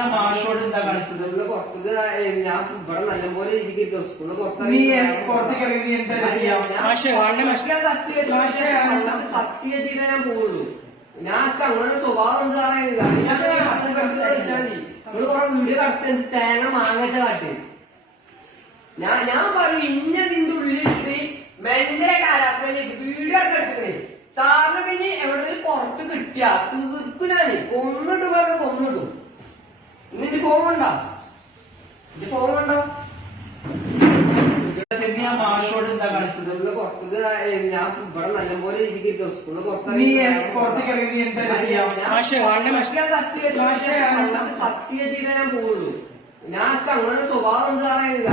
ആ മാഷോട് എന്താ കാണിച്ചത്? സ്കൂളിന് പുറത്ത് ഞാൻ ഇവിടെ നല്ലപോലെ ഇരിക്കും സ്കൂളിന് നീ പുറത്തേക്ക് ഇറങ്ങി നീ എന്താ ചെയ്യാം? മാഷേ, വാണ്ട മാഷേ. മാഷേ, സത്യ ചെയ്താ ഞാൻ പോവുള്ളൂ. ഞാൻ അങ്ങനെ സ്വഭാവം ഉണ്ട് പറയുന്നില്ല ഞാൻ പത്ത് പെർസെന്റ് കഴിച്ചാൽ മതി. നമ്മൾ കുറെ വീഡിയോ കടത്തി തേങ്ങ മാങ്ങാറ്റ കാട്ടി. ഞാൻ ഞാൻ പറയും ഇന്ന നിന്റെ ഉള്ളിലിട്ട് കാലാസ്മയിലേക്ക് വീഡിയോ ഒക്കെ സാറിന് പിന്നെ എവിടെ പുറത്ത് കിട്ടിയ തീർക്കും ഞാൻ. കൊന്നിട്ട് പറഞ്ഞ കൊന്നിടും. ഉണ്ടോ ഞാൻ ഇവിടെ നല്ലപോലെ പോവുള്ളൂ. അങ്ങനെ സ്വഭാവം എന്താ പറയുന്നത്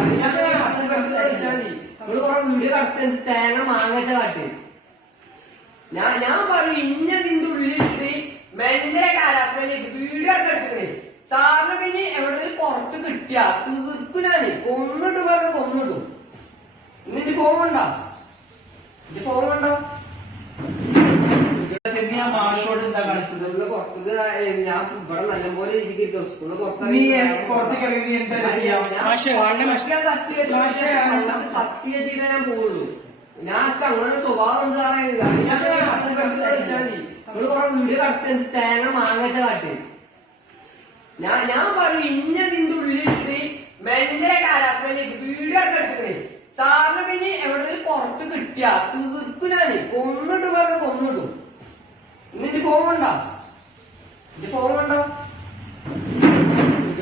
കുറെ വീഡിയോ കടത്തി തേങ്ങ മാങ്ങച്ച കാട്ടി. ഞാൻ ഞാൻ പറയും ഇന്ന നിന്റെ ഉള്ളിലിട്ട് മെന്റലെ കാലാസ്മയിലേക്ക് വീഡിയോ ഒക്കെ എടുത്തിക്കണേ സാറിന് പിന്നെ എവിടെങ്കിലും പുറത്ത് കിട്ടിയ തീർക്കും ഞാൻ കൊന്നിട്ട് പറഞ്ഞ കൊന്നിട്ടു നിന്റെ ഫോൺ ഉണ്ടോ? നിന്റെ ഫോൺ പുറത്ത് ഞാൻ ഇവിടെ നല്ലപോലെ ഇരിക്കും പുറത്തേക്ക് ഞാൻ പോവുള്ളൂ. ഞാൻ അങ്ങനെ സ്വഭാവം ഞാൻ വീഡിയോ കടത്തി തേങ്ങ മാങ്ങച്ച കാട്ടി ഞാൻ ഞാൻ പറയും ഇന്നതിന്റെ ഉള്ളിലിട്ട് മെന്റലെ കാലാസ്മയിലേക്ക് വീഡിയോ ഒക്കെ എടുത്തിക്കണേ. സാറിന് പിന്നെ എവിടെ പുറത്ത് കിട്ടിയ തീർക്കും ഞാൻ. കൊന്നിട്ട് പറഞ്ഞു കൊന്നിടും ഇന്നെ ഫോൺ ഉണ്ടാ? ഫോൺ